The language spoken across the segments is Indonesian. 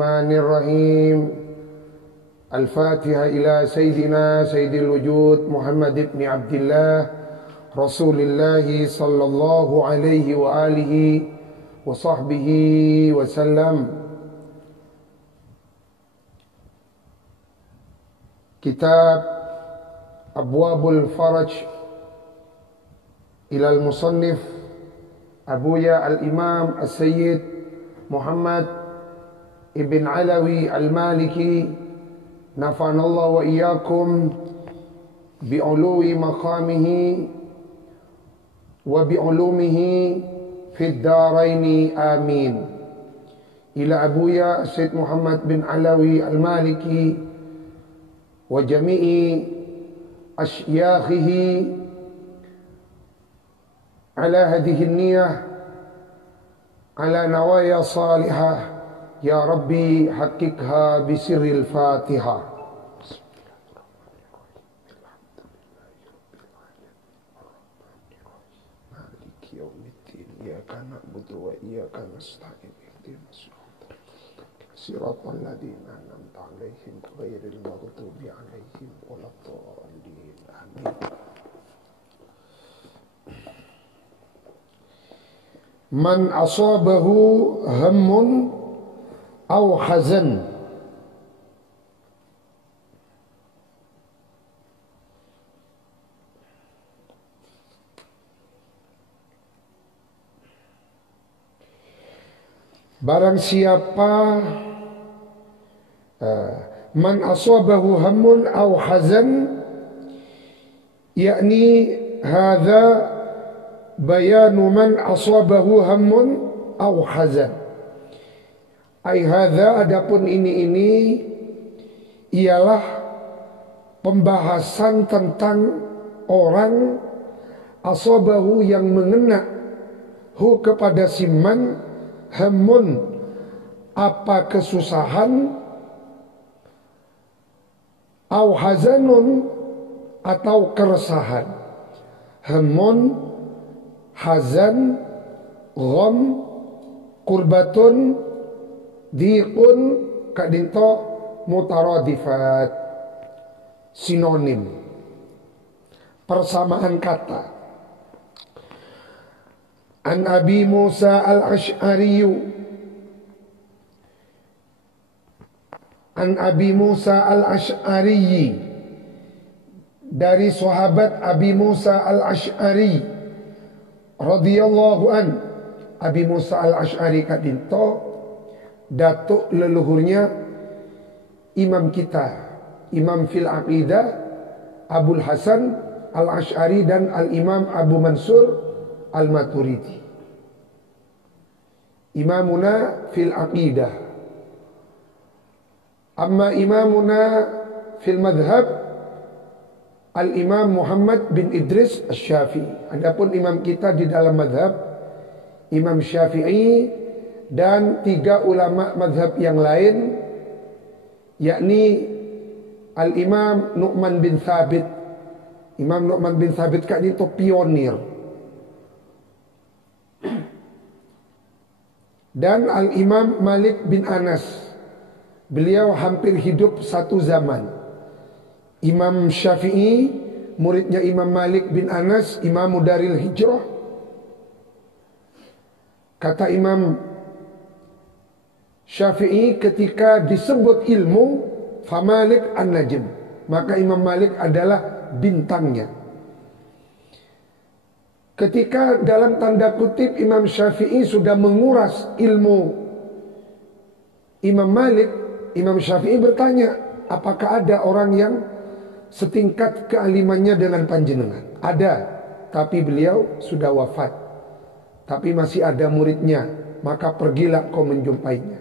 الرحمن الرحيم. الفاتحة إلى سيدنا سيد الوجود محمد بن عبد الله رسول الله صلى الله عليه وآله وصحبه وسلم. Kitab Abwabul Faraj ilal Musannif Abuya Al-Imam As-Sayyid Muhammad Ibn Alawi Al-Maliki nafanallahu wa iyyakum bi'ului maqamihi wa bi'ulumihi fid daraini amin. Ila Abuya Sayyid Muhammad bin Alawi Al-Maliki wa jami'i asyakhihi ala hadhihi niyah ala nawaya salihah ya Rabbi haqiqha bisirril Fatihah. Maliki yaumiddin iyyaka na'budu wa iyyaka nasta'in ihdinas siratal ladzina an'amta 'alaihim ghairil maghdubi 'alaihim waladdallin. Amin. Man asabahu hammun aw hazan barang siapa man asabahu hammun aw hazan, yakni hadza bayanu man asabahu hammun aw hazan. Ai hadza, adapun ini ialah pembahasan tentang orang asabahu yang mengena hu kepada siman hammun apa kesusahan, au hazanun atau keresahan. Hammun, hazan, gham, kurbatun, diqun, kadinto mutaradifat, sinonim, persamaan kata. An Abi Musa al-Ash'ari, An Abi Musa al-Ash'ari, dari sahabat Abi Musa al-Ash'ari radhiyallahu an. Abi Musa al-Ash'ari kadinto datuk leluhurnya imam kita, imam fil aqidah Abul Hasan al-Ash'ari dan al-Imam Abu Mansur al-Maturidi. Imamuna fil aqidah. Amma imamuna fil madhab al-Imam Muhammad bin Idris al-Syafi'i. Adapun imam kita di dalam madhab Imam Syafi'i dan tiga ulama madhab yang lain, yakni al-Imam Nu'man bin Thabit. Imam Nu'man bin Thabit kan itu pionir. Dan al-Imam Malik bin Anas, beliau hampir hidup satu zaman. Imam Syafi'i, muridnya Imam Malik bin Anas, Imamu Daril Hijrah. Kata Imam Syafi'i, ketika disebut ilmu, famalik an-najm, maka Imam Malik adalah bintangnya. Ketika dalam tanda kutip Imam Syafi'i sudah menguras ilmu Imam Malik, Imam Syafi'i bertanya, apakah ada orang yang setingkat kealimannya dengan panjenengan? Ada, tapi beliau sudah wafat. Tapi masih ada muridnya, maka pergilah kau menjumpainya.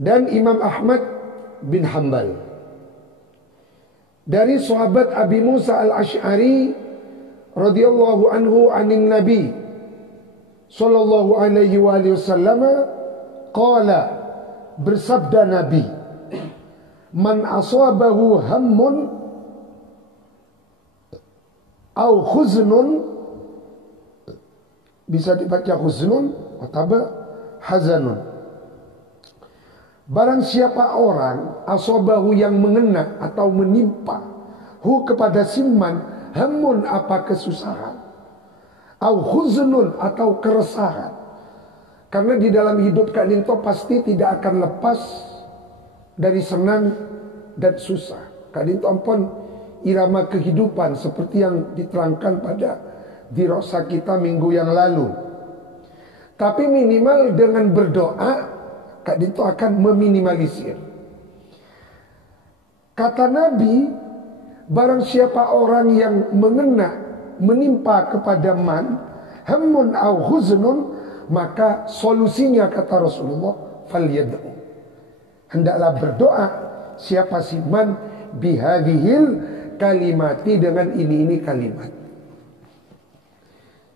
Dan Imam Ahmad bin Hanbal, dari sahabat Abi Musa al-Ash'ari radhiyallahu anhu anin Nabi sallallahu alaihi wasallam qala, bersabda Nabi, man asabahu hammun au khuznun bisa dibaca huznun atau hazanun. Barang siapa orang asobahu yang mengena atau menimpa hu kepada siman hamun apa kesusahan, au huznun atau keresahan. Karena di dalam hidup Kak Dinto pasti tidak akan lepas dari senang dan susah. Kak Dinto ampun irama kehidupan seperti yang diterangkan pada dirasa kita minggu yang lalu. Tapi minimal dengan berdoa Kak Dinto akan meminimalisir. Kata Nabi, barang siapa orang yang menimpa kepada man hammun au huznun, maka solusinya kata Rasulullah falyad'u, hendaklah berdoa siapa si man bihadhil kalimati, dengan ini kalimat.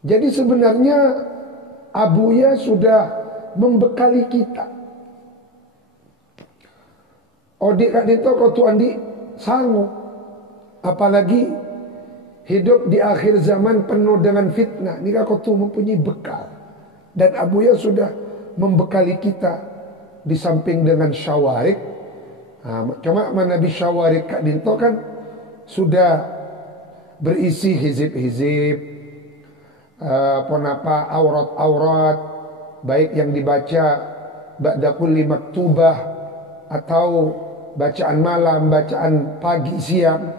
Jadi sebenarnya Abuya sudah membekali kita. Odik Kak Dinto kau tu andi sanggup, apalagi hidup di akhir zaman penuh dengan fitnah. Ini kau tu mempunyai bekal. Dan Abuya sudah membekali kita di samping dengan syawarik. Cuma Nabi syawarik Kak Dinto kan sudah berisi hizib-hizib, aurat-aurat, baik yang dibaca ba'da kulli maktubah atau bacaan malam, bacaan pagi, siang.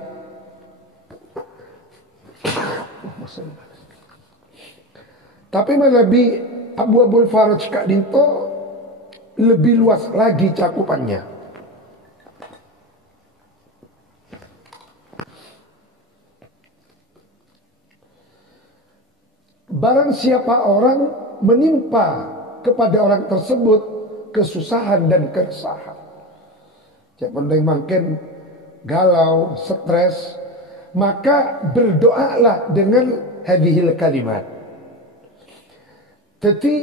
Tapi lebih Abul Faraj Kak Dinto lebih luas lagi cakupannya. Barang siapa orang menimpa kepada orang tersebut kesusahan dan keresahan, penting makin galau, stres, maka berdoalah dengan hadhil kalimat. Jadi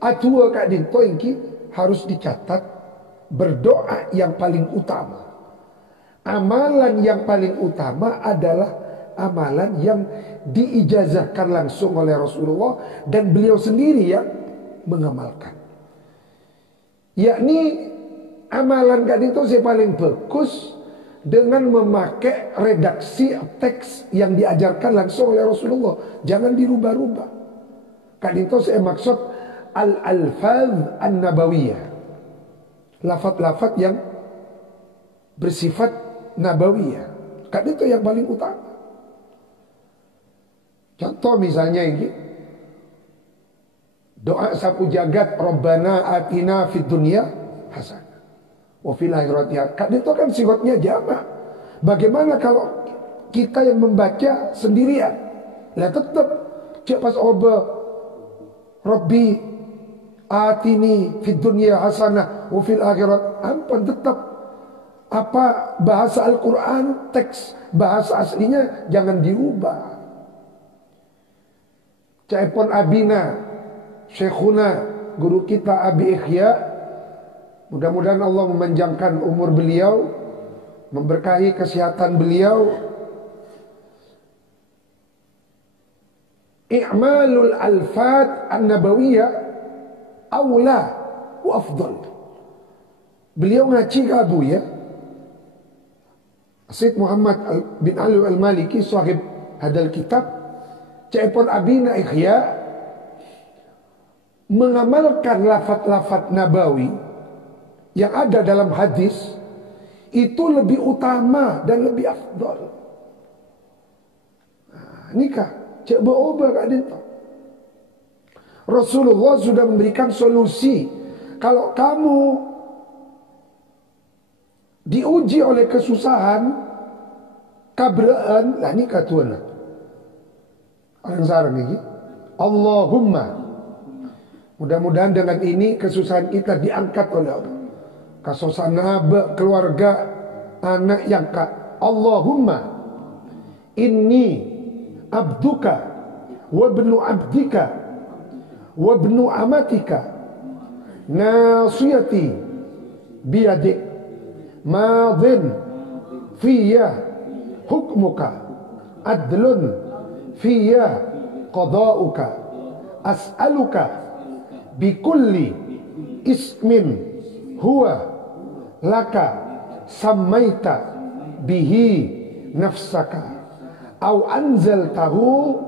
atua Kak Dinto ini harus dicatat berdoa yang paling utama. Amalan yang paling utama adalah amalan yang diijazahkan langsung oleh Rasulullah dan beliau sendiri yang mengamalkan. Yakni amalan Kak Dinto yang paling bagus dengan memakai redaksi teks yang diajarkan langsung oleh Rasulullah. Jangan dirubah-rubah. Kak Dinto saya maksud al-alfaz an-nabawiyah, lafaz-lafaz yang bersifat nabawiyah. Kak Dinto yang paling utama. Contoh misalnya ini, doa sapu jagat Rabbana atina fid dunya hasanah wa fil akhirati. Kak Dinto kan sigotnya jamak. Bagaimana kalau kita yang membaca sendirian? Lah tetap cek pas oba Rabbi atini fid dunya hasanah wa fil akhirat, ampun tetap apa bahasa Al-Quran, teks bahasa aslinya jangan diubah. Caipon abina syekhuna, guru kita Abi Ikhya, mudah-mudahan Allah memanjangkan umur beliau, memberkahi kesehatan beliau. I'malul alfat an-nabawiyah awla wa afdal. Beliau ngaji ke Abu ya, Syed Muhammad bin Ali al-Maliki sahib hadal kitab, Caipon Abina Ikhya, mengamalkan lafaz-lafaz nabawi yang ada dalam hadis itu lebih utama dan lebih afdal. Nikah cek berubah Kak Dinto. Rasulullah sudah memberikan solusi. Kalau kamu diuji oleh kesusahan, kabraan, lah ini katuan orang sarang ini. Allahumma, mudah-mudahan dengan ini kesusahan kita diangkat oleh Allah. Kesusahan keluarga, anak yang kak. Allahumma inni abduka wa ibnu abdika wa ibnu amatika nasiyati biyadik madhin fiyya hukmuka adlun fiyya qada'uka as'aluka bikulli ismin huwa laka sammaita bihi nafsaka au anzaltahu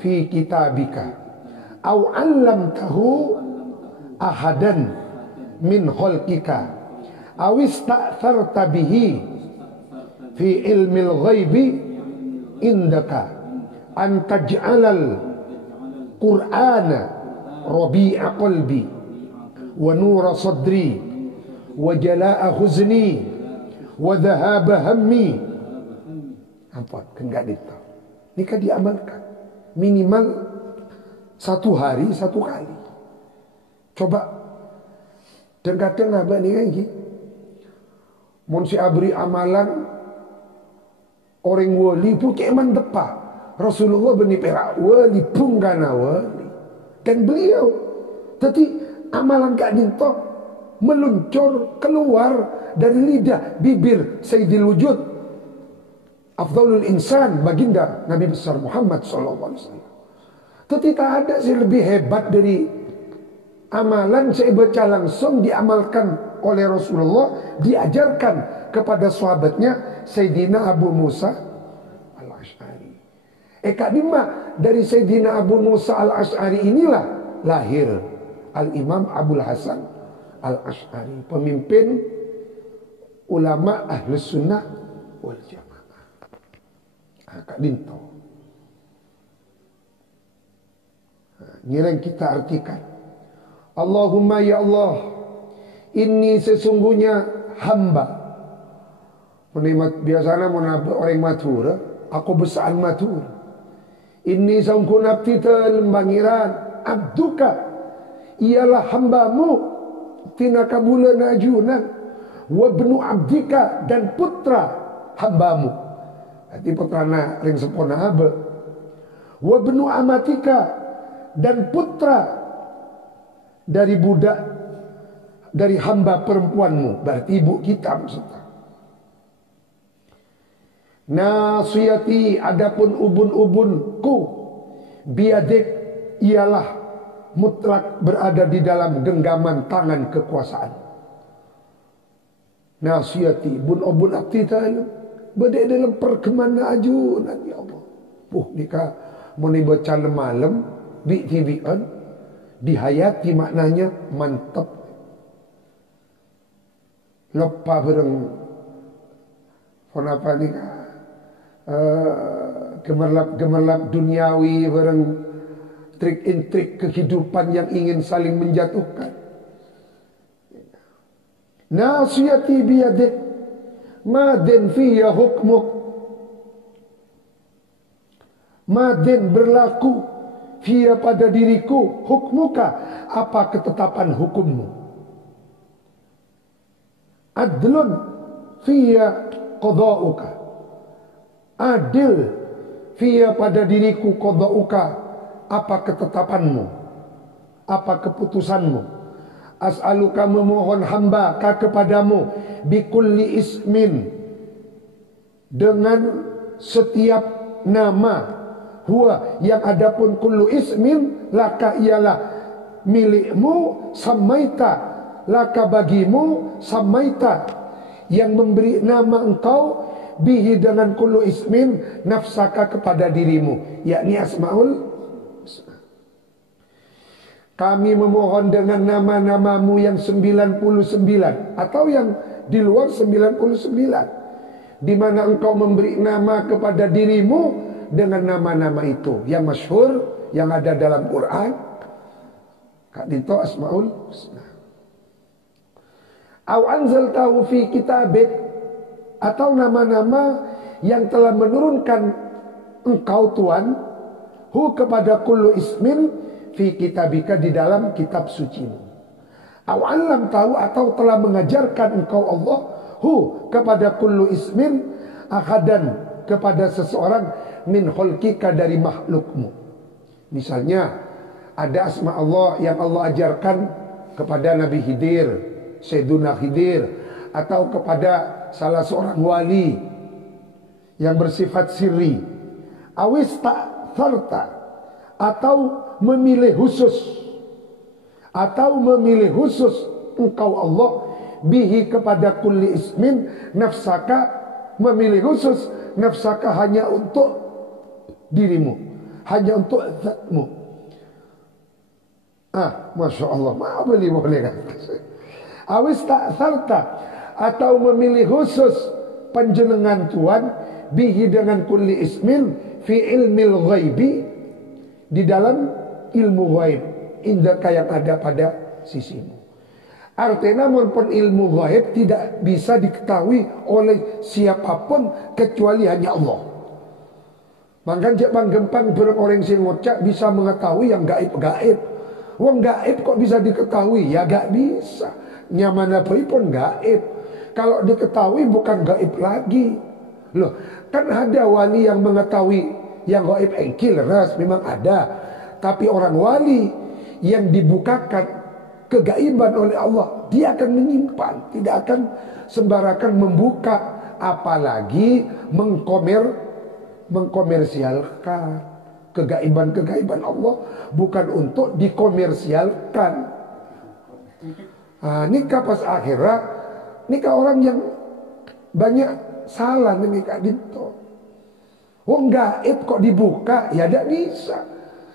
fi kitabika au 'allamtahu ahadan min khalqika aw ista'tharta bihi fi ilmil ghaibi indaka an taj'alal qur'ana rabi'a qalbi wa nura sadri wa jala'a huzni wa dhahaba hammi. Ampun, enggak itu. Nikah diamalkan minimal 1 hari 1 kali. Coba kadang-kadang abah ni kan mun si abri amalan orang wali pun keman depa Rasulullah beni perak wali pun kana wali kan beliau tadi amalan kak dinto meluncur keluar dari lidah bibir Sayyidil Wujud Afdalul Insan baginda Nabi besar Muhammad SAW. Tetapi tak ada sih lebih hebat dari amalan saya baca langsung diamalkan oleh Rasulullah, diajarkan kepada sahabatnya Sayyidina Abu Musa Al-Ash'ari. Kak Dima dari Sayyidina Abu Musa Al-Ash'ari inilah lahir Al-Imam Abul Hasan Al-Ash'ari, pemimpin ulama Ahlus Sunnah wal Jamaah. Kak Dinto. Ini yang kita artikan. Allahumma ya Allah, ini sesungguhnya hamba. Biasanya orang matur, aku besaan matur. Ini sangkun abdi telembangiran abduka, ialah hambamu tina kabulan ajunan wabnu abdika dan putra hambamu. Hati putrana ring sepona abe wabnu amatika dan putra dari budak dari hamba perempuanmu, berarti ibu kita maksudnya. Nasiyati adapun ubun-ubunku biadik ialah mutlak berada di dalam genggaman tangan kekuasaan. Nasiyati bun-ubun akti tahu bedek dalam perkemana ajunan ya Allah. Nikah mau baca malam di TVN dihayati maknanya mantap. Lepa bareng apa ni gemerlap duniawi bareng trik-intrik kehidupan yang ingin saling menjatuhkan. Nasiyati biyadik madin fiya hukmuk, madin berlaku fiya pada diriku hukmuka apa ketetapan hukummu, adlun fiya qada'uka adil fiya pada diriku qada'uka apa ketetapanmu, apa keputusanmu. As'aluka memohon hamba ka kepadamu bikulli ismin dengan setiap nama huwa yang adapun kullu ismin laka ialah milikmu samaita laka bagimu samaita yang memberi nama engkau bihi dengan kullu ismin nafsaka kepada dirimu, yakni asmaul. Kami memohon dengan nama-namamu yang 99 atau yang di luar 99, di mana engkau memberi nama kepada dirimu dengan nama-nama itu yang masyhur yang ada dalam Quran. Kak Dito asmaul husna. Au anzaltahu fi kitabik, atau nama-nama yang telah menurunkan engkau Tuhan hu kepada kullu ismin fi kitabika di dalam kitab sucimu. Aw alam tahu atau telah mengajarkan engkau Allah hu kepada kullu ismin ahadan kepada seseorang min khalqika dari makhlukmu. Misalnya ada asma Allah yang Allah ajarkan kepada Nabi Khidir, Sayyiduna Khidir, atau kepada salah seorang wali yang bersifat sirri. Awis ta'tharta atau memilih khusus, engkau Allah bihi kepada kulli ismin nafsaka, memilih khusus nafsaka hanya untuk dirimu, hanya untuk zatmu. Masya Allah, boleh kan? Awis tak sarta, atau memilih khusus panjenengan Tuhan bihi dengan kulli ismin fi ilmil ghaibi, di dalam ilmu ghaib, indaka yang ada pada sisimu. Artinya pun ilmu ghaib tidak bisa diketahui oleh siapapun kecuali hanya Allah. Maka jepang gempang bereng orang sing ngocak bisa mengetahui yang gaib-gaib. Wong gaib kok bisa diketahui? Ya gak bisa. Nyaman apa pun gaib. Kalau diketahui bukan gaib lagi. Loh, kan ada wali yang mengetahui yang gaib engkil ras, memang ada. Tapi orang wali yang dibukakan kegaiban oleh Allah, dia akan menyimpan, tidak akan sembarangan membuka, apalagi mengkomersialkan kegaiban Allah, bukan untuk dikomersialkan. Nikah pas akhirat, nikah orang yang banyak salah nikah dinto. Wong gaib kok dibuka? Ya tidak bisa.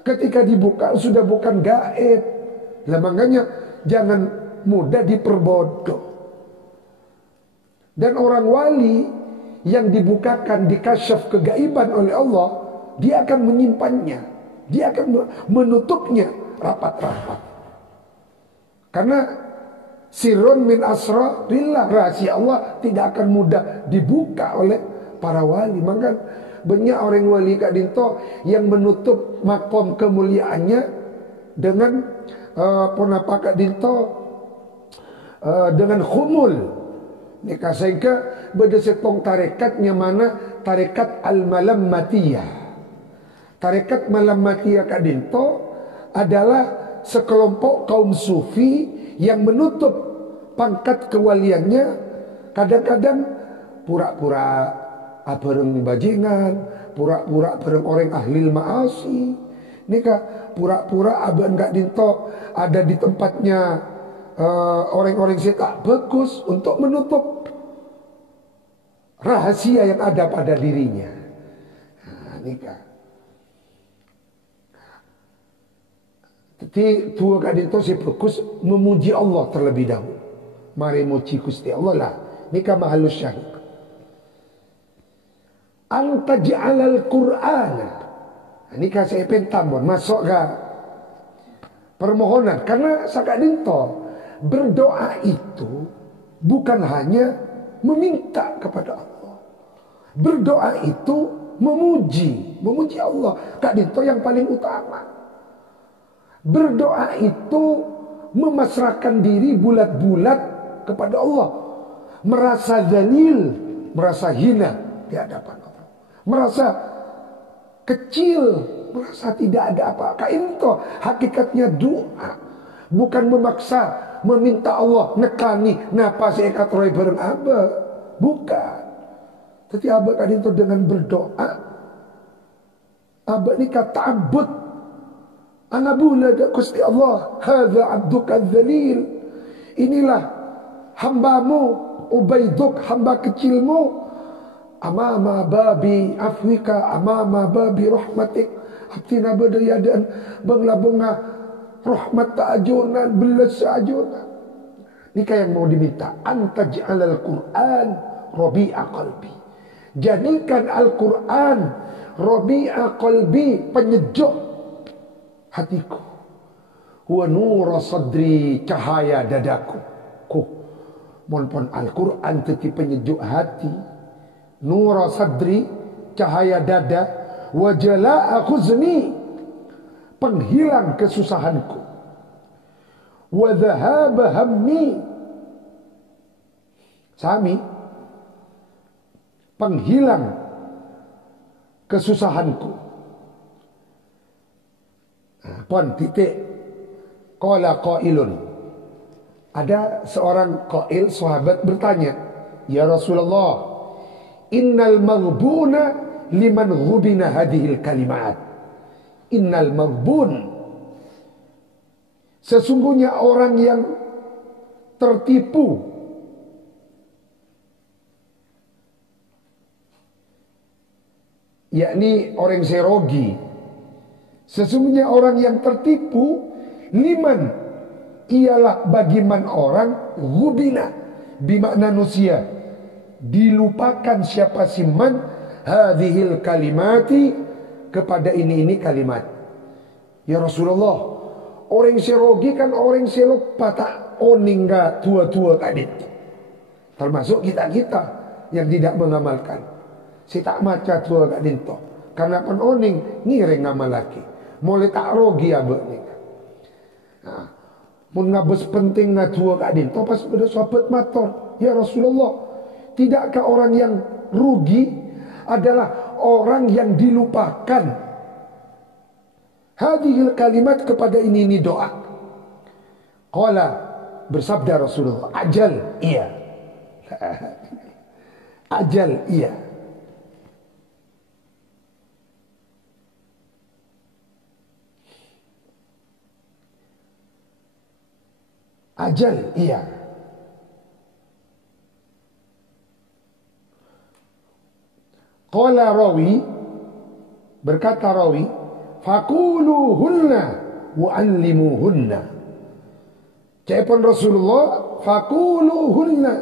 Ketika dibuka sudah bukan gaib. Lah makanya jangan mudah diperbodoh. Dan orang wali yang dibukakan, dikasyaf kegaiban oleh Allah, dia akan menyimpannya, dia akan menutupnya rapat-rapat. Karena sirrun min asrarillah, rahasia Allah tidak akan mudah dibuka oleh para wali. Maka banyak orang wali Kak Dinto yang menutup makom kemuliaannya dengan ponapa Kak Dinto dengan khumul. Nikah sehingga berdesetong tarekatnya mana tarekat al-malammatiyah. Tarekat malammatiyah Kak Dinto adalah sekelompok kaum sufi yang menutup pangkat kewaliannya, kadang-kadang pura-pura bareng bajingan, pura-pura bareng orang ahli ma'asi. Nikah pura-pura abang Kak Dinto ada di tempatnya orang-orang yang tak bagus untuk menutup rahasia yang ada pada dirinya. Nikah. Jadi dua Kak Dinto si bagus memuji Allah terlebih dahulu. Mari muji Gusti Allah lah. Nikah mahalus syahid. Anta ja'alal Qur'an. Nikah saya pentambon masuk ke permohonan. Karena Kak Dinto berdoa itu bukan hanya meminta kepada Allah. Berdoa itu memuji Allah. Kak Dinto yang paling utama. Berdoa itu memasrahkan diri bulat-bulat kepada Allah. Merasa zalil, merasa hina di hadapan Allah. Merasa kecil, merasa tidak ada apa. Kak Dinto hakikatnya doa, bukan memaksa meminta Allah nekani napa saya katroi bareng abah, bukan. Tapi abah Kak Dinto dengan berdoa, abah ini kata abud ana bulada Gusti Allah, hadza abduka dzalil, inilah hambamu ubaiduk, hamba kecilmu, amama babi afwika, amama babi rahmatik, abtina badaya dan bengla-bengla rahmat ta'ajunan, belas ta'ajunan. Ini kayak yang mau diminta. Anta ja'alal Qur'an rabi'a qalbi. Jadikan Al-Quran rabi'a qalbi, penyejuk hatiku. Wa nura sadri, cahaya dadaku. Mohon Al-Quran teti penyejuk hati. Nura sadri, cahaya dada. Wa jala'a khuzni, penghilang kesusahanku. Wa dhahaba hammi, sami, penghilang kesusahanku. Pon titik. Qala qailun, ada seorang qail sahabat bertanya, ya Rasulullah, innal maghbuna liman ghubina hadhil kalimat. Innal maghbun, sesungguhnya orang yang tertipu, yakni orang serogi. Sesungguhnya orang yang tertipu, liman, ialah bagiman orang, gubina, bimakna nusia, dilupakan siapa si man, hadhil kalimati, kepada ini kalimat. Ya Rasulullah, orang serogi kan orang selupa tak oningga tua-tua kadit. Termasuk kita-kita yang tidak mengamalkan. Si tak maca tua kadit to. Karena pun oning ngiring ngamal lagi. Mulai tak rogi abek ni. Nah, mun ngabes penting ngatua kadit to pas pada sahabat matur, ya Rasulullah, tidakkah orang yang rugi adalah orang yang dilupakan hadhil kalimat, kepada ini doa. Qala, bersabda Rasulullah, ajal iya. Ajal iya. Ajal iya. Qala rawi, berkata rawi, faquluhunna wa'allimuhunna. Cakapun Rasulullah, faquluhunna,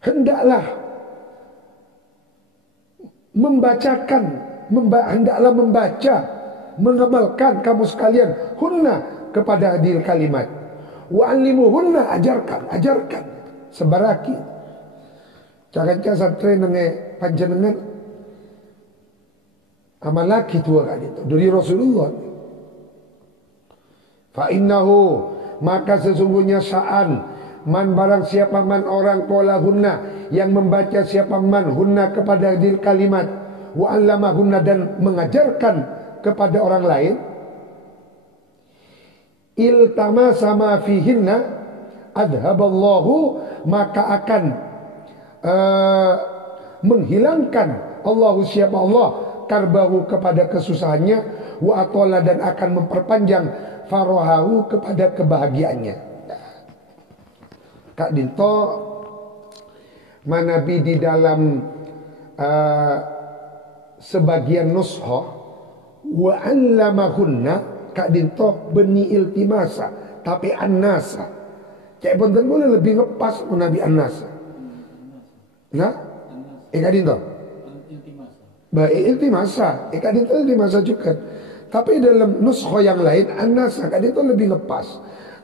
hendaklah membacakan, hendaklah membaca, mengamalkan kamu sekalian, hunna, kepada hadil kalimat, wa'allimuhunna, ajarkan sebaraki. Jangan santri nenge panjenengan amalaki tua kadit dari Rasulullah. Fa innahu, maka sesungguhnya sa'an, man barang siapa man orang pola hunna, yang membaca siapa man hunna kepada hadil kalimat, wa'allamahunna, dan mengajarkan kepada orang lain, iltama sama fihinna adhaballahu, maka akan menghilangkan Allahu siapa Allah karbahu, kepada kesusahannya, wa atola, dan akan memperpanjang farahahu, kepada kebahagiaannya. Kak Dinto manabi di dalam sebagian nushoh, wa allamahunna, Kak Dinto beni iltimasa, tapi annasa. Cek benten boleh lebih ngepas Nabi annasa. Nah, Kak Dinto baik iltimasa, Kak Dinto iltimasa juga. Tapi dalam nushoh yang lain annasa, Kak Dinto lebih ngepas.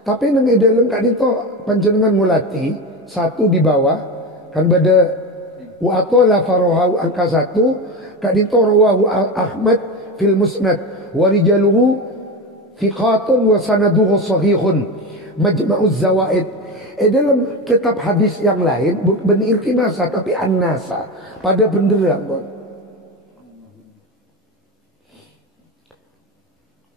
Tapi nang dalam Kak Dinto panjenengan ngulati satu di bawah kan beda wa atola farohau angka 1, Kak Dinto rawahu Ahmad fil musnad wa rijaluhu thiqatun wa sanaduhu sahihun majma'uz zawaid. Dalam kitab hadis yang lain bukan iltimasa tapi annasa, pada bendera bon.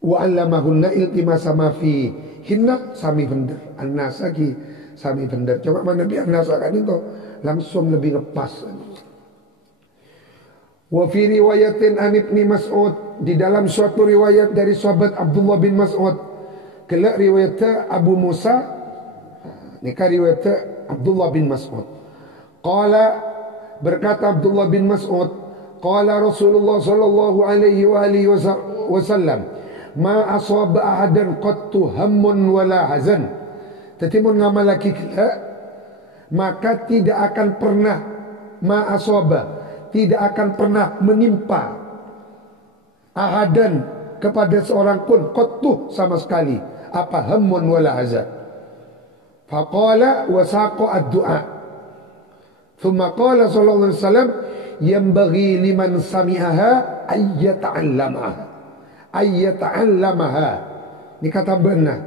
Wa 'allamahunna iltimasa ma fi hinna sami bender, annasa ki sami bender. Coba mana bi annasa kan itu langsung lebih lepas. Wa fi riwayatin an Ibnu Mas'ud, di dalam suatu riwayat dari sahabat Abdullah bin Mas'ud, kelak riwayat Abu Musa, nikah riwayat Abdullah bin Mas'ud. Qala, berkata Abdullah bin Mas'ud, qala Rasulullah sallallahu alaihi wa alihi wasallam, ma asaba ahadan qattu hammun wala hazan. Tetimun ngamalaki kelak, maka tidak akan pernah ma asaba, tidak akan pernah menimpa ahadan, kepada seorang pun, qattu, sama sekali, apa hammun wala hazan. Faqala wa saqa ad-du'a. Thumma qala sallallahu alaihi wasallam, yanbaghi liman sami'aha ayyata'allamaha. Ini kata benar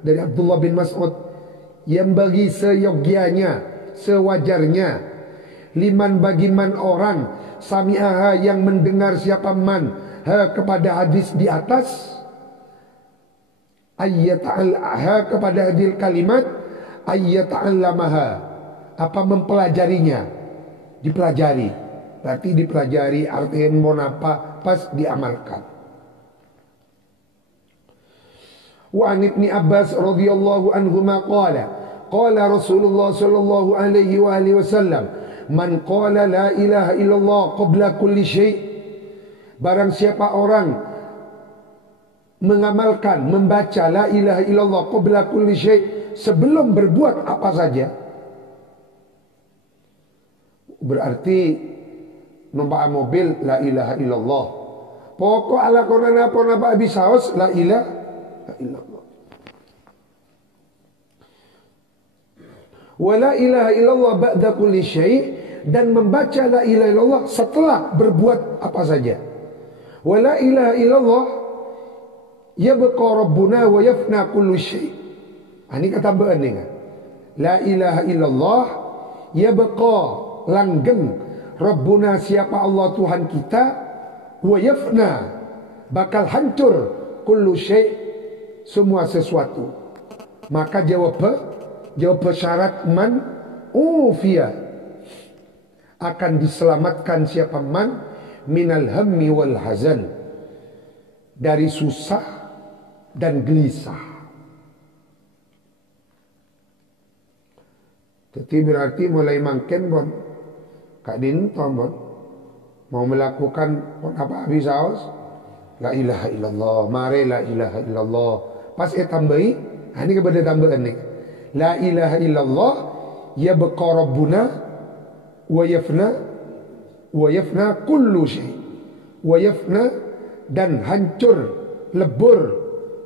dari Abdullah bin Mas'ud, yang bagi seyogianya, sewajarnya, liman bagiman orang, sami'aha, yang mendengar siapa man, ha, kepada hadis di atas, ayyata'allaha, kepada hadil kalimat, ayyata'allamaha, apa mempelajarinya, dipelajari. berarti dipelajari artian mau apa pas diamalkan. Wa an Ibni Abbas radhiyallahu anhuma qala qala Rasulullah sallallahu alaihi wa alihi wasallam man qala la ilaha illallah qabla kulli syai', barang siapa orang mengamalkan membaca la ilaha illallah qabla kulli syai', sebelum berbuat apa saja, berarti numpak mobil la ilaha illallah, pokok ala konana pon apa habis haus la ilaha illallah. Wa la ilaha illallah ba'da kulli syai', dan membaca la ilaha illallah setelah berbuat apa saja. Wa la ilaha illallah yabqa rabbuna wa yafna kullu syai'. Ini kata tambahan ni kan. La ilaha illallah yabqa, langgeng, rabbuna siapa Allah Tuhan kita, wa yafna, bakal hancur, kullu syai', semua sesuatu. Maka jawab syarat man ufiya, akan diselamatkan siapa man minal hammi wal hazan, dari susah dan gelisah. Jadi berarti mulai makin bon Kak Dinton bon mau melakukan apa habis haus la ilaha illallah, mare la ilaha illallah, pas tambahi ini kepada tambahan ni la ilaha illallah yabqa rabbuna wa yafna kullu syai', wa yafna, dan hancur lebur,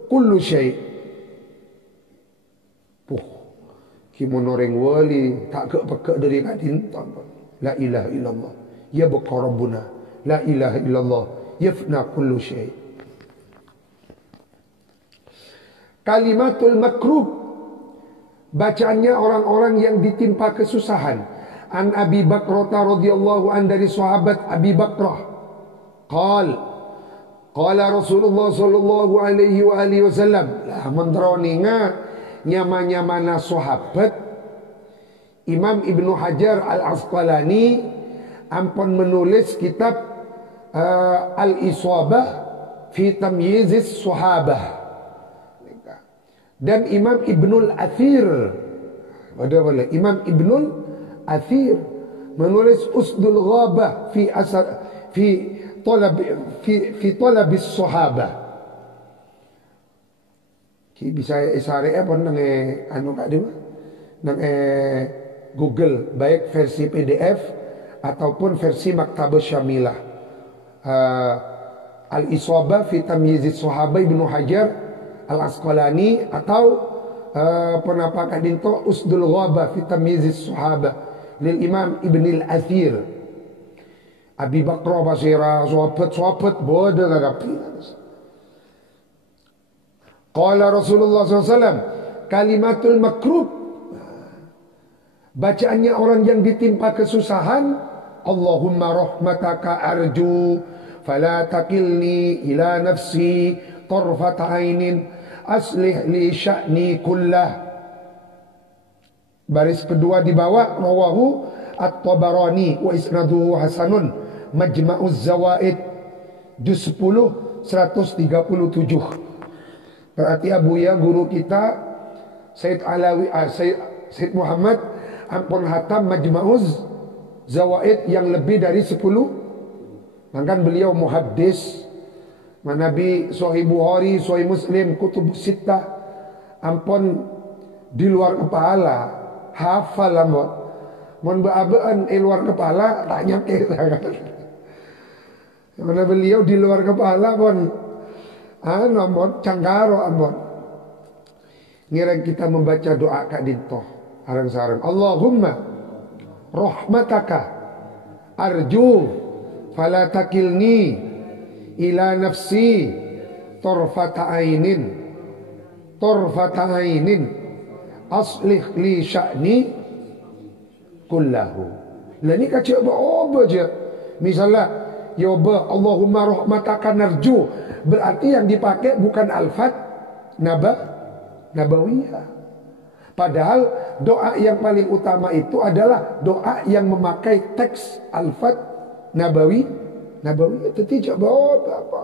kullu syai'. Kimonoreng wali tak ke dari kadinton. La ilaha illallah yabqa rabbuna, la ilaha illallah yafna kullu syai'. Kalimatul makrub, bacaannya orang-orang yang ditimpa kesusahan. An Abi Bakrah radhiyallahu an, dari sahabat Abi Bakrah, qala Rasulullah sallallahu alaihi wa alihi wasallam, lah mendroninga nyama-nyamana sahabat. Imam Ibnu Hajar Al-Asqalani ampun menulis kitab Al-Isabah fi Tamyizis Sahabah, dan Imam Ibnul Athir, Imam Ibnul Athir menulis Usdul Ghabah fi talabis sahabah. Ki bisa isare apa nang anu kak dia nang Google, baik versi PDF ataupun versi Maktabah Syamilah. Al-Isabah fi Tamyizis Sahabah Ibnu Hajar Al-Asqalani, atau penampakan dinto Usdul Ghabah fi Tamyizis Sahabah lil Imam Ibnul Athir. Abi Bakrah basira sahabat bodoh kagapi. Qala Rasulullah SAW, kalimatul makrub, bacaannya orang yang ditimpa kesusahan. Allahumma rahmataka arju fala takilni ila nafsi tarfat ainin aslih li sya'ni kullah. Baris kedua di bawah, rawahu At-Tabarani wa isnaduhu hasanun, Majma'uz Zawaid juz 10 137. Berarti Abuya guru kita Said Alawi Said Muhammad ampun hatam Majma'uz Zawaid yang lebih dari 10. Maka beliau muhaddis, manabi Sahih Bukhari, Sahih Muslim, Kutub Sittah ampun di luar kepala hafal ampun. Mun beabaan luar kepala tak nyampe. Mana beliau di luar kepala pun ampun canggaro ampun. Ngira kita membaca doa Kak Dinto sarang-sarang. Allahumma rahmataka arju fala takilni ila nafsi tarfata ainin aslih li sya'ni kullahu. Lah ni kacau apa je. Misalnya yoba Allahumma rahmataka narju, berarti yang dipakai bukan alfat nabawiyah. Padahal doa yang paling utama itu adalah doa yang memakai teks alfat Nabawi itu tidak bawa apa.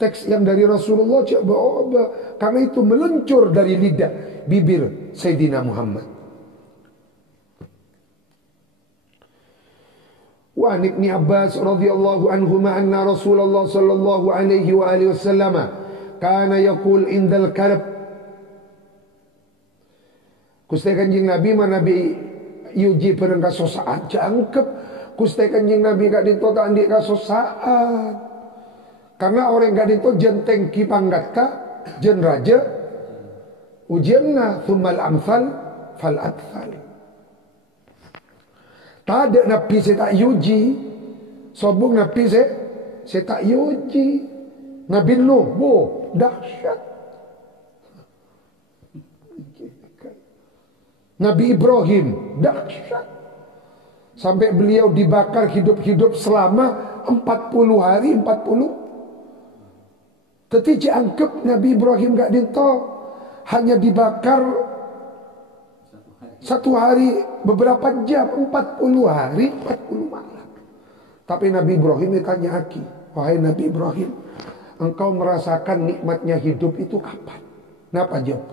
Teks yang dari Rasulullah tidak bawa, karena itu meluncur dari lidah bibir Sayyidina Muhammad. Wa an Ibni Abbas radhiyallahu anhuma anna Rasulullah sallallahu alaihi wa alihi wasallam kana yaqul indal karb. Kustai kanjing Nabi mana Nabi yuji perengka sosaat jangkep. Kustai kanjing Nabi gak ditota andi ka sosaat. Karena orang gak ditota jenteng ki panggata jen raja ujianna thummal amsal fal amsal. Tak ada nabi saya tak yuji. Sobong nabi saya tak yuji. Nabi Nuh, dahsyat. Nabi Ibrahim, dahsyat. Sampai beliau dibakar hidup-hidup selama 40 hari, 40. Tetapi anggap Nabi Ibrahim gak ditolak. Hanya dibakar 1 hari, beberapa jam, 40 hari, 40 malam. Tapi Nabi Ibrahim ditanya Aki, wahai Nabi Ibrahim, engkau merasakan nikmatnya hidup itu kapan? Kenapa jawab?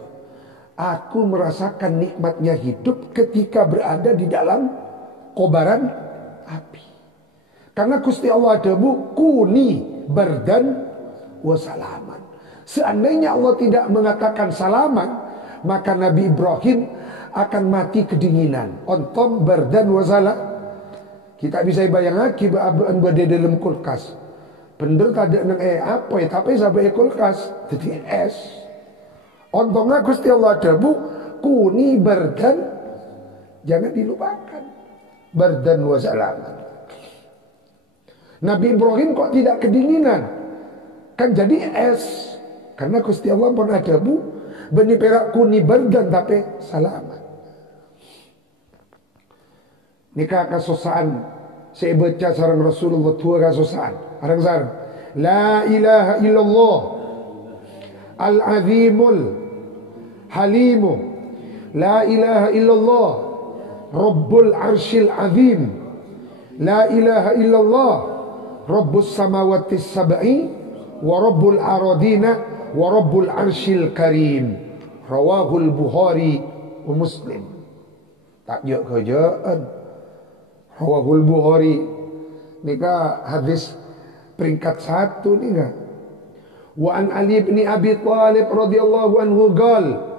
Aku merasakan nikmatnya hidup ketika berada di dalam kobaran api. Karena Gusti Allah ada kuni bardan wa salaman. Seandainya Allah tidak mengatakan salaman, maka Nabi Ibrahim akan mati kedinginan. Ontom bardan wa salam. Kita bisa bayangkan abaan berada dalam kulkas. Bener tak ada nang apa ya, tapi sampai kulkas jadi es. Ontongnya Gusti Allah ada kuni bardan, jangan dilupakan. Bardan wa salaman. Nabi Ibrahim kok tidak kedinginan? Kan jadi es. Karena Gusti Allah pun ada benih perak kuni bardan tapi salaman. Nikah kasosaan saya baca sarang Rasulullah tua kasosaan. Arang sarang la ilaha illallah al-azimul halimu la ilaha illallah rabbul arshil azim la ilaha illallah rabbus samawati sab'i wa rabbul aradina wa rabbul arshil karim. Rawahul Bukhari wa Muslim. Tajuk kerjaan Rawahul Bukhari. Nika hadis peringkat 1 nika. Wa an Ali bin Abi Thalib radhiyallahu anhu qala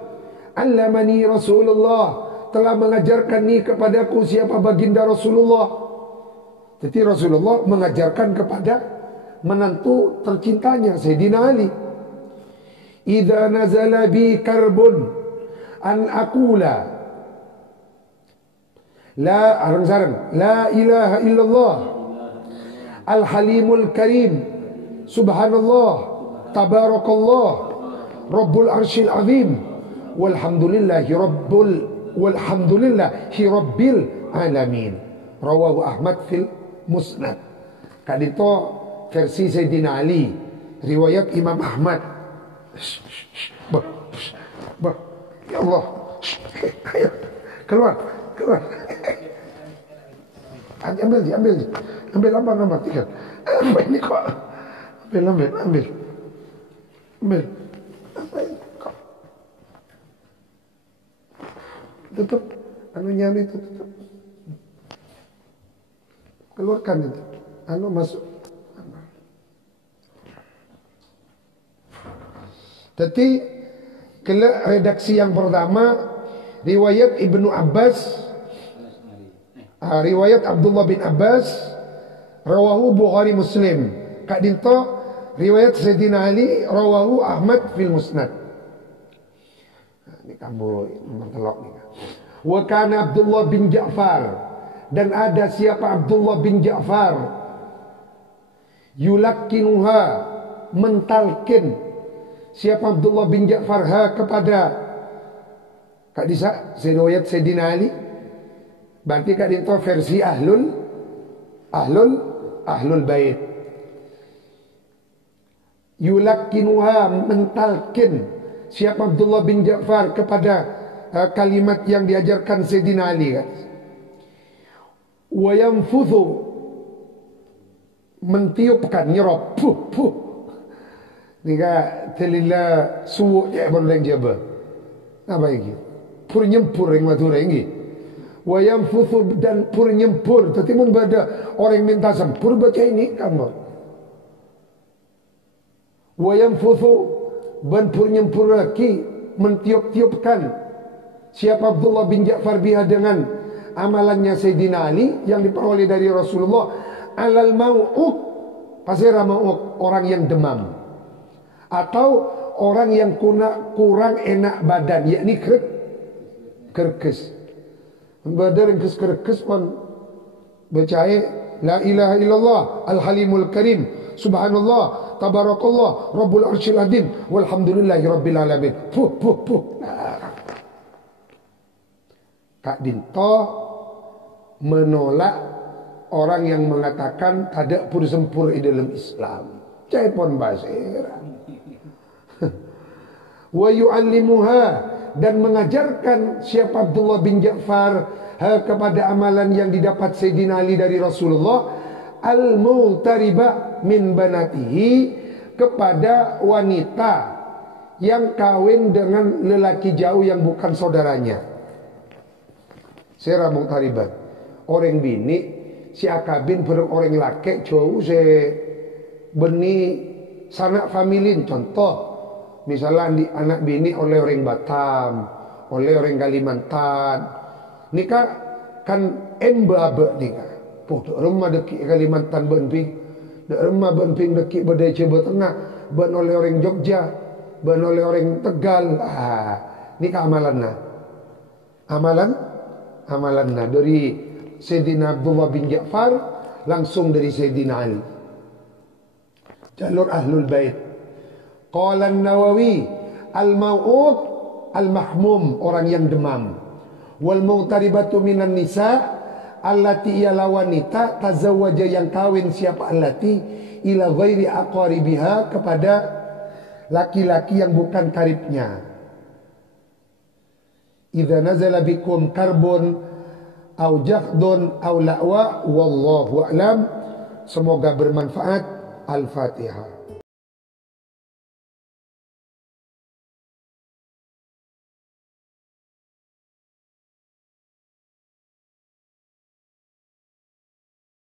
allamani Rasulullah, telah mengajarkan ni kepadaku siapa baginda Rasulullah. Jadi Rasulullah mengajarkan kepada menantu tercintanya Sayyidina Ali. Idza nazala bi karbun an aqula la arang-sarang la ilaha illallah al-halimul karim subhanallah tabarakallah rabbul arshil azim walhamdulillahi rabbil alamin. Rawahu Ahmad fil Musnad. Kadito versi Sayyidina Ali, riwayat Imam Ahmad. Ya Allah, ayo keluar. Ambil apa tiga. Apa ini kok? Ambil. Apa ini kok? Tutup, anunya itu tutup. Keluarkan itu, masuk. Jadi redaksi yang pertama riwayat Ibnu Abbas, riwayat Abdullah bin Abbas, rawahu Bukhari Muslim. Kak dinto riwayat Sayyidina Ali, rawahu Ahmad fil Musnad. Ini kambo mentelok nih. Wa kana Abdullah bin Ja'far, dan ada siapa Abdullah bin Ja'far, yulakkinuha, mentalkin siapa Abdullah bin Ja'far kepada Kak Disa, riwayat Sayyidina Ali. Berarti Kak Dinto versi ahlul bait. Yulakkinuha, mentalkin siapa Abdullah bin Ja'far kepada kalimat yang diajarkan Sayyidina Ali kan. Wa yanfuthu mentiupkan nyerop puh puh nika telila suwuk ya bondeng jaba apa iki pur nyempur yang Madura ini wayam futhu dan pur nyempur tapi mun bada orang minta sempur baca ini kan wayam futhu ban pur nyempur lagi mentiup-tiupkan siapa Abdullah bin Ja'far biha dengan amalannya Sayyidina Ali yang diperoleh dari Rasulullah alal mau'uk pasira mau'uk orang yang demam atau orang yang kurang enak badan yakni kerkes badar yang kerkes pun bacae la ilaha illallah al halimul karim subhanallah tabarakallah rabbul arsyil azim walhamdulillahi rabbil alamin puh puh puh Kak Dinto menolak orang yang mengatakan ada pur sempur di dalam Islam. Caipon basir. Wa yu'allimuha dan mengajarkan siapa Abdullah bin Ja'far kepada amalan yang didapat Sayyidina Ali dari Rasulullah al-mu'tariba min banatihi kepada wanita yang kawin dengan lelaki jauh yang bukan saudaranya. Saya ramong taribat orang bini si akabin ber orang laki jauh se beni sanak familin contoh misalnya di anak bini oleh orang Batam oleh orang Kalimantan nikah kan embabe nikah poh rumah deki Kalimantan benping rumah benping deki badai Jawa Tengah ben oleh orang Jogja ben oleh orang Tegal nikah amalanna dari Sayyidina Abdullah bin Ja'far langsung dari Sayyidina Ali jalur ahlul bait qala an-Nawawi al-mau'ud al-mahmum orang yang demam wal mu'taribatu minan nisa allati ialah wanita tazawwaja yang kawin siapa allati ila ghairi aqaribiha kepada laki-laki yang bukan karibnya. Idza nazala bikum karbun au jakhdun au la'wa wallahu a'lam. Semoga bermanfaat. Al-Fatihah.